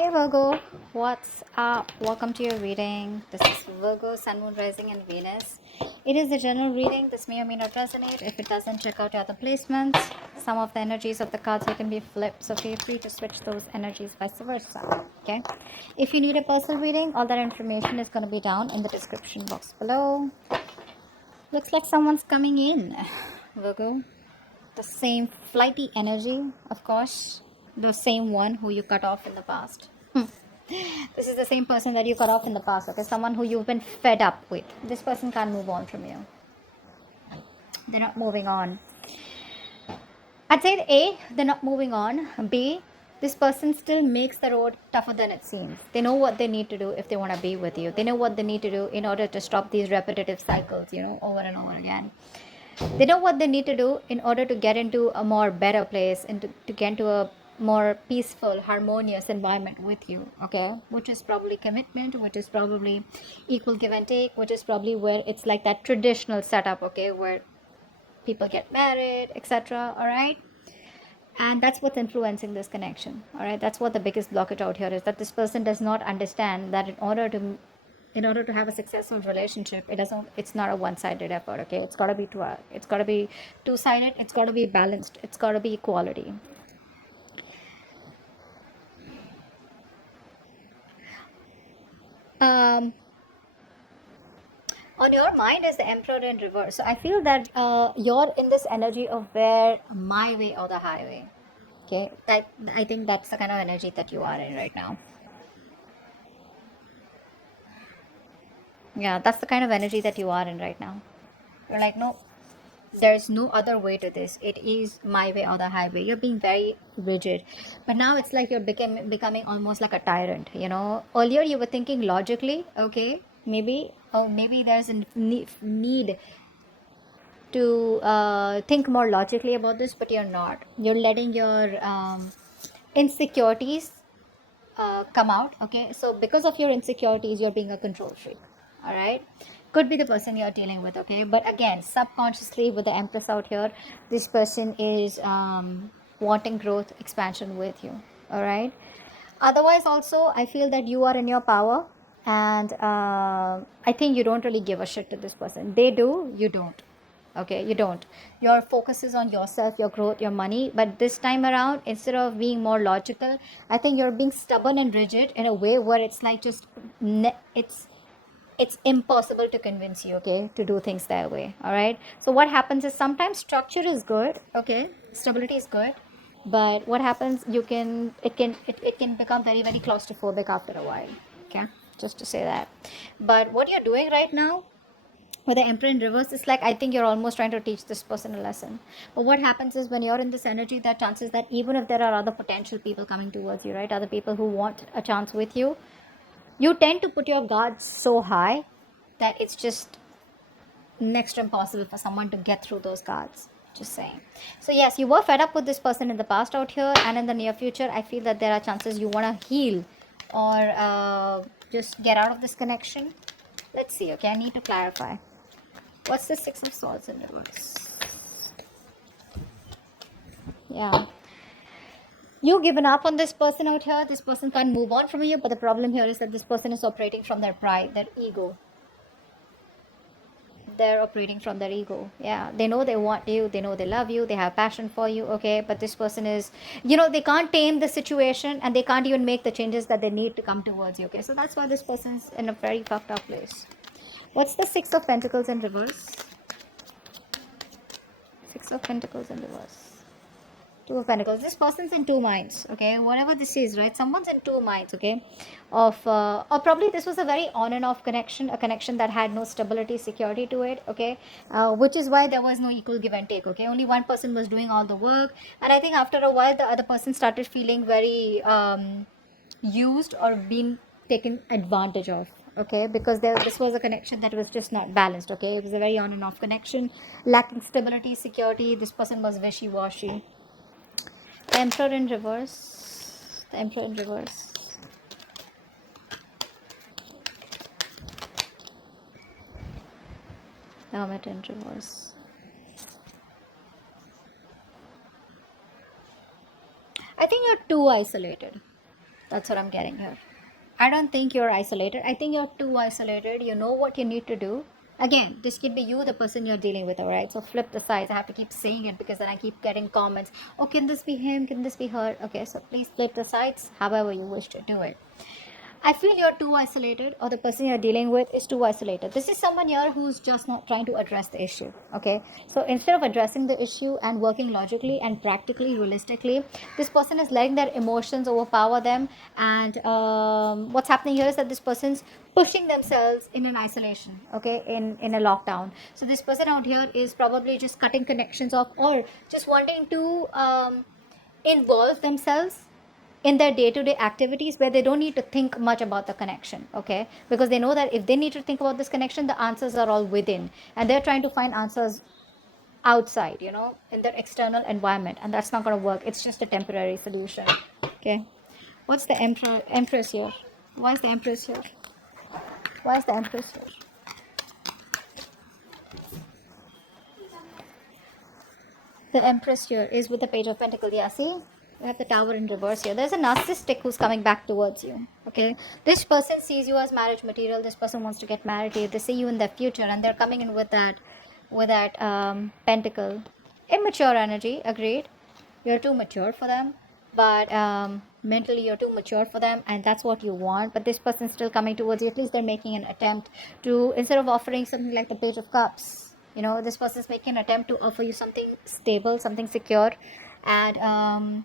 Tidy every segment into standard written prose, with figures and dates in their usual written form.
Hey Virgo, what's up? Welcome to your reading. This is Virgo, Sun, Moon, Rising, and Venus. It is a general reading. This may or may not resonate. If it doesn't, check out your other placements. Some of the energies of the cards here can be flipped, so feel free to switch those energies, vice versa. Okay. If you need a personal reading, all that information is going to be down in the description box below. Looks like someone's coming in, Virgo. The same flighty energy, of course. The same one who you cut off in the past. This is the same person that you cut off in the past, okay? Someone who you've been fed up with. This person can't move on from you. They're not moving on. I'd say A, they're not moving on. B, this person still makes the road tougher than it seems. They know what they need to do if they want to be with you. They know what they need to do in order to stop these repetitive cycles, over and over again. They know what they need to do in order to get into a more better place and to get into a more peaceful, harmonious environment with you, okay? Which is probably commitment, which is probably equal give and take, which is probably where it's like that traditional setup, okay, where people get married, etc. All right, and that's what's influencing this connection. All right, that's what the biggest blockage out here is, that this person does not understand that in order to have a successful relationship, it's not a one-sided effort, okay? It's got to be two-sided, it's got to be balanced, it's got to be equality. um on your mind is the Emperor in reverse, so I feel that you're in this energy of where my way or the highway, okay? I think that's the kind of energy that you are in right now. Yeah, that's the kind of energy that you are in right now. You're like, no, there's no other way to this. It is my way or the highway. You're being very rigid, but now it's like you're becoming almost like a tyrant, earlier you were thinking logically, okay, maybe there's a need to think more logically about this, but you're not. You're letting your insecurities come out, okay? So because of your insecurities, you're being a control freak. All right, could be the person you're dealing with, okay? But again, subconsciously, with the Empress out here, this person is wanting growth, expansion with you. All right, otherwise also I feel that you are in your power, and I think you don't really give a shit to this person. They do, you don't. Okay, you don't. Your focus is on yourself, your growth, your money, but this time around, instead of being more logical, I think you're being stubborn and rigid in a way where it's like just it's impossible to convince you, okay, to do things their way. All right, so what happens is sometimes structure is good, okay, stability is good, but what happens, it can become very, very claustrophobic after a while, okay, just to say that. But what you're doing right now with the Emperor in reverse, it's like I think you're almost trying to teach this person a lesson. But what happens is, when you're in this energy, that chances that even if there are other potential people coming towards you, right, other people who want a chance with you, you tend to put your guards so high that it's just next to impossible for someone to get through those guards. Just saying. So yes, you were fed up with this person in the past out here, and in the near future I feel that there are chances you want to heal, or just get out of this connection. Let's see, okay, I need to clarify. What's the Six of Swords in reverse? Yeah, you given up on this person out here. This person can't move on from you, but the problem here is that this person is operating from their pride, their ego. They're operating from their ego. Yeah, they know they want you, they know they love you, they have passion for you, okay, but this person is, they can't tame the situation, and they can't even make the changes that they need to come towards you, okay? So that's why this person's in a very fucked up place. What's the Six of Pentacles in reverse? Six of Pentacles in reverse. Two of Pentacles. This person's in two minds, okay? Whatever this is, right? Someone's in two minds, okay? Or probably this was a very on and off connection, a connection that had no stability, security to it, okay? Which is why there was no equal give and take, okay? Only one person was doing all the work, and I think after a while, the other person started feeling very used or being taken advantage of, okay, because this was a connection that was just not balanced, okay? It was a very on and off connection, lacking stability, security. This person was wishy-washy. Emperor in reverse. The Emperor in reverse. Hermit in reverse. I think you're too isolated. That's what I'm getting here. I don't think you're isolated. I think you're too isolated. You know what you need to do. Again, this could be you, the person you're dealing with, all right? So flip the sides. I have to keep saying it because then I keep getting comments. Oh, can this be him? Can this be her? Okay, so please flip the sides however you wish to do it. I feel you're too isolated, or the person you're dealing with is too isolated. This is someone here who's just not trying to address the issue. Okay, so instead of addressing the issue and working logically and practically, realistically, this person is letting their emotions overpower them. And what's happening here is that this person's pushing themselves in an isolation, okay, in a lockdown. So this person out here is probably just cutting connections off, or just wanting to involve themselves in their day-to-day activities where they don't need to think much about the connection, okay, because they know that if they need to think about this connection, the answers are all within, and they're trying to find answers outside, in their external environment, and that's not going to work. It's just a temporary solution. Okay, what's the empress here? Why is the empress here? Why is the empress here? The empress here is with the page of pentacles. Yeah, see, we have the tower in reverse here. There's a narcissistic who's coming back towards you. Okay, this person sees you as marriage material. This person wants to get married to you. They see you in their future, and they're coming in with that pentacle. Immature energy. Agreed. You're too mature for them, but mentally you're too mature for them, and that's what you want. But this person's still coming towards you. At least they're making an attempt to, instead of offering something like the page of cups, this person's making an attempt to offer you something stable, something secure, and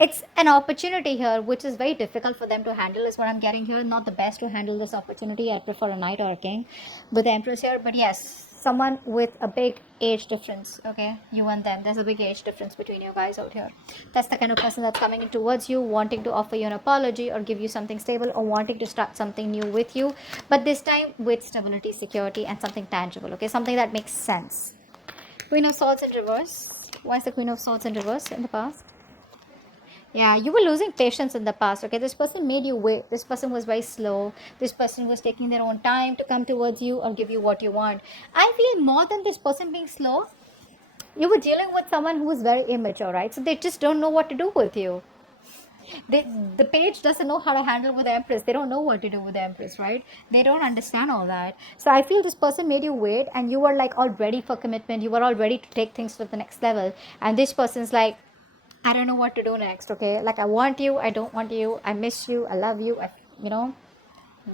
it's an opportunity here which is very difficult for them to handle, is what I'm getting here. Not the best to handle this opportunity. I prefer a knight or a king with the empress here, but yes, someone with a big age difference. Okay, you and them, there's a big age difference between you guys out here. That's the kind of person that's coming in towards you, wanting to offer you an apology or give you something stable, or wanting to start something new with you, but this time with stability, security, and something tangible. Okay, something that makes sense. Queen of Swords in reverse. Why is the Queen of Swords in reverse in the past? Yeah, you were losing patience in the past. Okay, this person made you wait. This person was very slow. This person was taking their own time to come towards you or give you what you want. I feel more than this person being slow, you were dealing with someone who is very immature, right? So they just don't know what to do with you. The page doesn't know how to handle with the empress. They don't know what to do with the empress, right? They don't understand all that. So I feel this person made you wait, and you were like all ready for commitment. You were all ready to take things to the next level, and this person's like, I don't know what to do next. Okay, like, I want you, I don't want you, I miss you, I love you,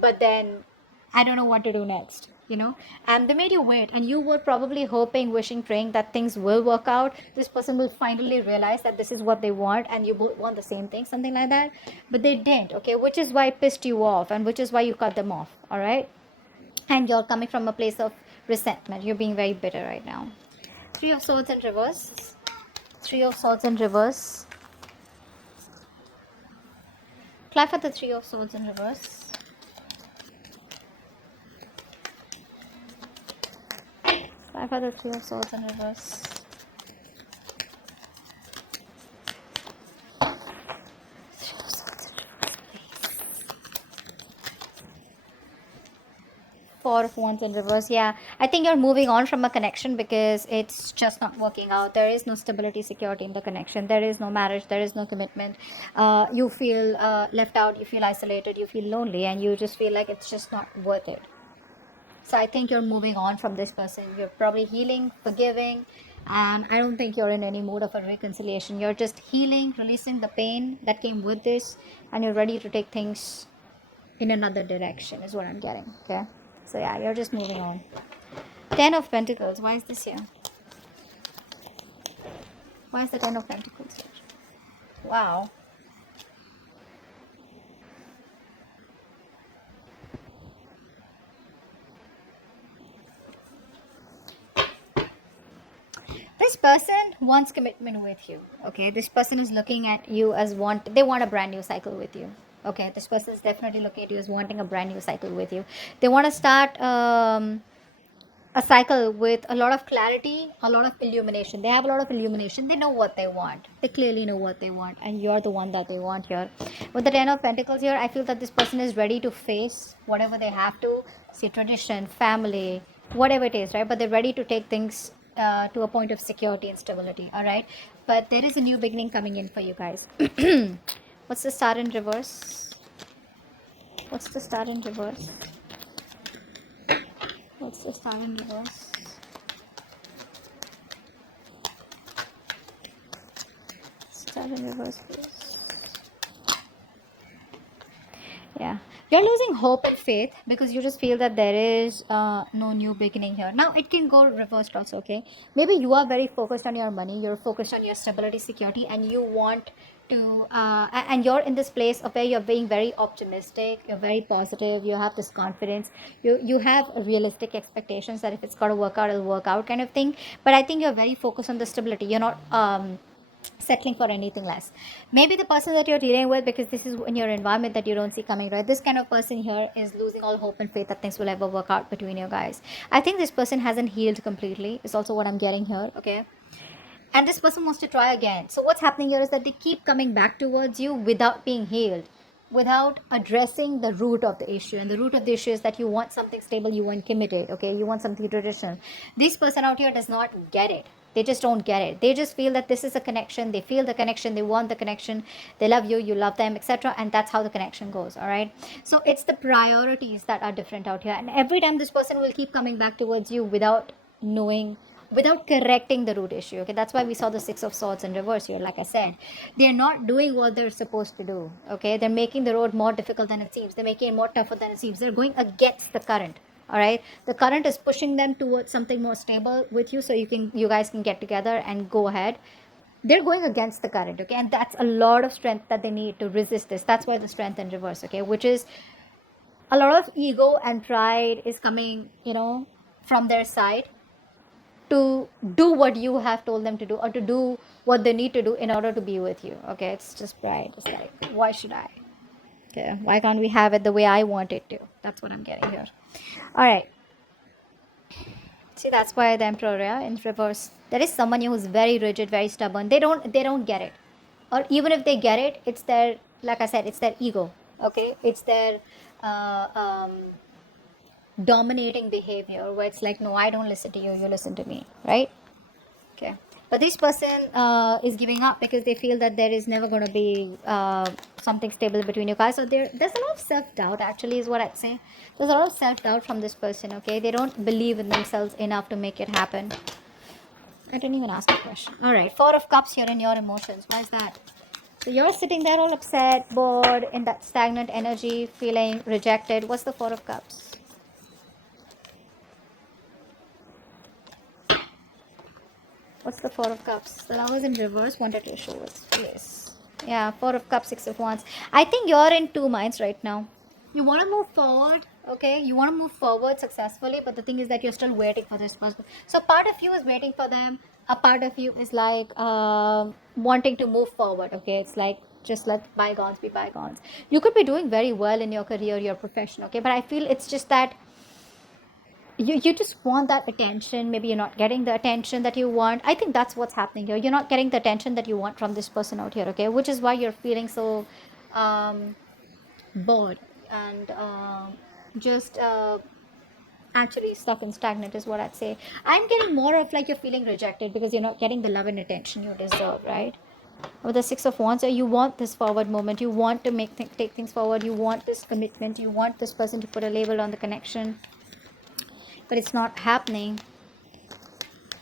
but then I don't know what to do next. And they made you wait, and you were probably hoping, wishing, praying that things will work out. This person will finally realize that this is what they want, and you both want the same thing, something like that, but they didn't. Okay, which is why it pissed you off, and which is why you cut them off. All right, and you're coming from a place of resentment. You're being very bitter right now. Three of Swords in reverse. Three of Swords in reverse. Apply for the Three of Swords in reverse. Apply for the Three of Swords in reverse. Three of Swords in reverse, please. Four of Wands in reverse. Yeah, I think you're moving on from a connection because it's just not working out. There is no stability, security in the connection. There is no marriage. There is no commitment. You feel left out. You feel isolated. You feel lonely, and you just feel like it's just not worth it. So I think you're moving on from this person. You're probably healing, forgiving, and I don't think you're in any mood of a reconciliation. You're just healing, releasing the pain that came with this, and you're ready to take things in another direction, is what I'm getting. Okay, so yeah, you're just moving on. 10 of Pentacles. Why is this here? Why is the 10 of Pentacles here? Wow. This person wants commitment with you. Okay, this person is looking at you as they want a brand new cycle with you. Okay, this person is definitely looking at you as wanting a brand new cycle with you. They want to start a cycle with a lot of clarity, a lot of illumination. They have a lot of illumination. They know what they want. They clearly know what they want, and you're the one that they want here. With the 10 of Pentacles here, I feel that this person is ready to face whatever they have to. See, tradition, family, whatever it is, right? But they're ready to take things to a point of security and stability. All right, but there is a new beginning coming in for you guys. What's the Star in reverse? What's the star in reverse? What's the star in reverse? Star in reverse, please. Yeah, you're losing hope and faith because you just feel that there is no new beginning here. Now it can go reversed also. Okay, maybe you are very focused on your money, you're focused on your stability, security, and you want to and you're in this place of where you're being very optimistic, you're very positive, you have this confidence, you have realistic expectations that if it's got to work out, it'll work out, kind of thing. But I think you're very focused on the stability. You're not settling for anything less. Maybe the person that you're dealing with, because this is in your environment that you don't see coming, right? This kind of person here is losing all hope and faith that things will ever work out between you guys. I think this person hasn't healed completely, is also what I'm getting here. Okay, and this person wants to try again. So what's happening here is that they keep coming back towards you without being healed, without addressing the root of the issue. And the root of the issue is that you want something stable, you want committed. Okay, you want something traditional. This person out here does not get it. They just don't get it. They just feel that this is a connection. They feel the connection, they want the connection, they love you, you love them, etc. And that's how the connection goes. All right, so it's the priorities that are different out here. And every time this person will keep coming back towards you without knowing, without correcting the root issue. Okay, that's why we saw the Six of Swords in reverse here. Like I said, they're not doing what they're supposed to do. Okay, they're making the road more difficult than it seems, they're making it more tougher than it seems, they're going against the current. All right, the current is pushing them towards something more stable with you, so you guys can get together and go ahead. They're going against the current. Okay, and that's a lot of strength that they need to resist this. That's why the strength in reverse. Okay, which is a lot of ego and pride is coming, from their side, to do what you have told them to do, or to do what they need to do in order to be with you. Okay, it's just pride. It's like, why should I? Okay, why can't we have it the way I want it to? That's what I'm getting here. All right, see, that's why the Emperor, yeah, in reverse, there is someone who's very rigid, very stubborn. They don't get it, or even if they get it, it's their, like I said, it's their ego. Okay, it's their uh, um, dominating behavior, where it's like, no, I don't listen to you, you listen to me, right? Okay, but this person is giving up because they feel that there is never going to be something stable between you guys. So there's a lot of self-doubt, actually, is what I'd say. There's a lot of self-doubt from this person. Okay, they don't believe in themselves enough to make it happen. I didn't even ask a question. All right, Four of Cups here in your emotions. Why is that? So you're sitting there all upset, bored, in that stagnant energy, feeling rejected. What's the Four of Cups? What's the Four of Cups? The Lovers in reverse wanted to show us. Yes. Yeah, Four of Cups, Six of Wands. I think you're in two minds right now. You want to move forward, okay? You want to move forward successfully, but the thing is that you're still waiting for this person. So part of you is waiting for them. A part of you is like wanting to move forward, okay? It's like, just let bygones be bygones. You could be doing very well in your career, your profession, okay? But I feel it's just that you just want that attention. Maybe you're not getting the attention that you want. I think that's what's happening here. You're not getting the attention that you want from this person out here. Okay, which is why you're feeling so bored and just actually stuck and stagnant, is what I'd say. I'm getting more of like you're feeling rejected because you're not getting the love and attention you deserve, right? With the Six of Wands, you want this forward moment, you want to take things forward, you want this commitment, you want this person to put a label on the connection, but it's not happening,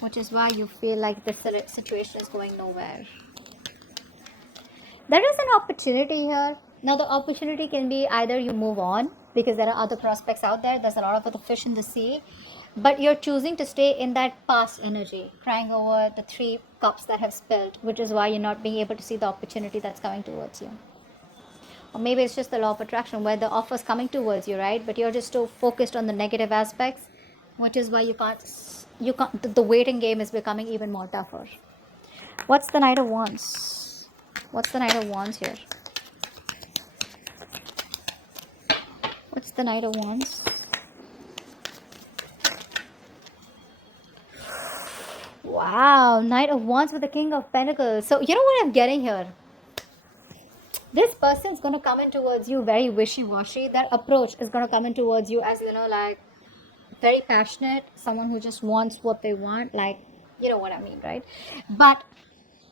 which is why you feel like this situation is going nowhere. There is an opportunity here. Now the opportunity can be either you move on because there are other prospects out there, there's a lot of other fish in the sea, but you're choosing to stay in that past energy, crying over the Three Cups that have spilled, which is why you're not being able to see the opportunity that's coming towards you. Or maybe it's just the law of attraction where the offer's coming towards you, right? But you're just so focused on the negative aspects, which is why you can't, the waiting game is becoming even more tougher. What's the Knight of Wands? What's the Knight of Wands here? What's the Knight of Wands? Wow, Knight of Wands with the King of Pentacles. So you know what I'm getting here? This person's going to come in towards you very wishy-washy. Their approach is going to come in towards you as, like very passionate, someone who just wants what they want, like, you know what I mean, right? But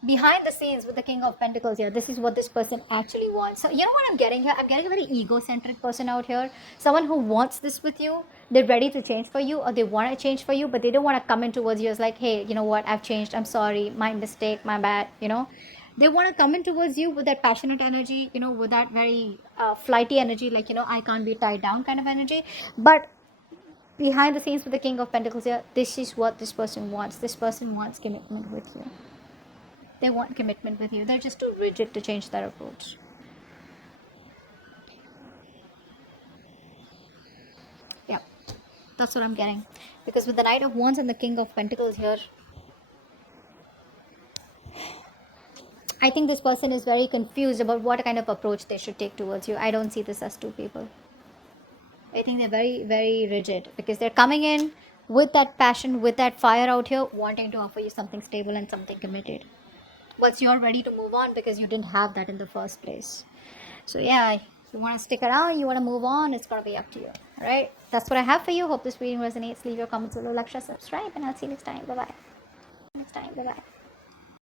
behind the scenes with the King of Pentacles here, this is what this person actually wants. So you know what I'm getting here? I'm getting a very egocentric person out here. Someone who wants this with you. They're ready to change for you, or they want to change for you, but they don't want to come in towards you as like, hey, you know what, I've changed, I'm sorry, my mistake, my bad, you know. They want to come in towards you with that passionate energy, you know, with that very flighty energy, like, you know, I can't be tied down kind of energy. But behind the scenes with the King of Pentacles here, this is what this person wants. This person wants commitment with you. They want commitment with you. They're just too rigid to change their approach. Yeah, that's what I'm getting. Because with the Knight of Wands and the King of Pentacles here, I think this person is very confused about what kind of approach they should take towards you. I don't see this as two people. I think they're very, very rigid because they're coming in with that passion, with that fire out here, wanting to offer you something stable and something committed. Once you're ready to move on because you didn't have that in the first place. So yeah, if you want to stick around, you want to move on, it's going to be up to you. All right, that's what I have for you. Hope this reading resonates. Leave your comments below, like, share, subscribe, and I'll see you next time. Bye bye.